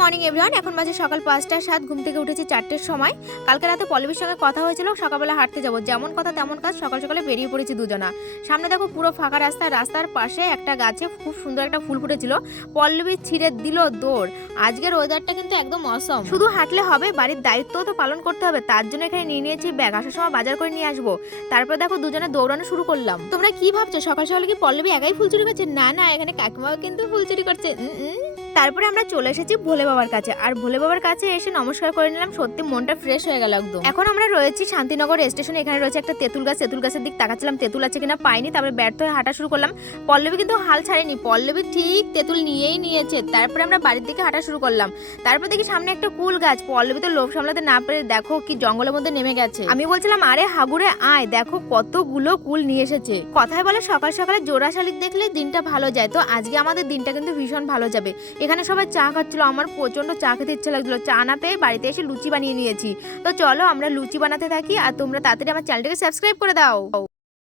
Morning everyone. এখন বাজে সকাল ৫টা ৭। ঘুম থেকে উঠেছি ৪টের সময়। কালকে রাতে পল্লবীর সঙ্গে কথা হয়েছিল সকালবেলা হাঁটতে যাব, যেমন কথা তেমন কাজ। সকাল সকালে বেরিয়ে পড়েছি দুজনা। সামনে দেখো পুরো ফাঁকা রাস্তা, রাস্তার পাশে একটা গাছে খুব সুন্দর একটা ফুল ফুটেছিল। পল্লবী ছিঁড়ে দিল দৌড়। আজকের ওয়েদারটা কিন্তু একদম অসম। শুধু হাঁটলে হবে, বাড়ির দায়িত্বও তো পালন করতে হবে। তার জন্য এখানে নিয়ে নিয়েছি ব্যাগ, আসার সময় বাজার করে নিয়ে আসবো। তারপর দেখো দুজনে দৌড়ানো শুরু করলাম। তোমরা কি ভাবছো সকাল সকালে কি পল্লবী একাই ফুল চুরি করছে? না না, এখানে কাকিমাও কিন্তু ফুল চুরি করছে। তারপরে আমরা চলে এসেছি ভোলে বাবার কাছে, আর ভোলে বাবার কাছে এসে নমস্কার করে নিলাম। সত্যি মনটা ফ্রেশ হয়ে গেল একদম। এখন আমরা রয়েছি শান্তিনগর স্টেশনে। এখানে রয়েছে একটা তেঁতুল গাছ, তেঁতুল গাছের দিক তাকাচ্ছিলাম তেঁতুল আছে কিনা, পাইনি। তারপরে ব্যর্থ হয়ে হাঁটা শুরু করলাম। পল্লবী কিন্তু হাল ছাড়েনি, পল্লবী ঠিক তেঁতুল নিয়েই নিয়েছে। তারপরে আমরা বাড়ির দিকে হাঁটা শুরু করলাম। তারপর দেখি সামনে একটা কুল গাছ। পল্লবী তো লোভ সামলাতে না পেরে দেখো কি জঙ্গলের মধ্যে নেমে গেছে। আমি বলছিলাম আরে হাগুরে আয়, দেখো কতগুলো কুল নিয়ে এসেছে। কথায় বলে সকাল সকালে জোড়া শালিক দেখলে দিনটা ভালো যায়। তো আজকে আমাদের দিনটা কিন্তু ভীষণ ভালো যাবে। এখানে সবাই চা খাচ্ছিল, আমার প্রচন্ড চা খেতে ইচ্ছে লাগছিল। চা না পেয়ে বাড়িতে এসে লুচি বানিয়ে নিয়েছি। তো চলো আমরা লুচি বানাতে থাকি, আর তোমরা তাড়াতাড়ি আমার চ্যানেলটাকে সাবস্ক্রাইব করে দাও।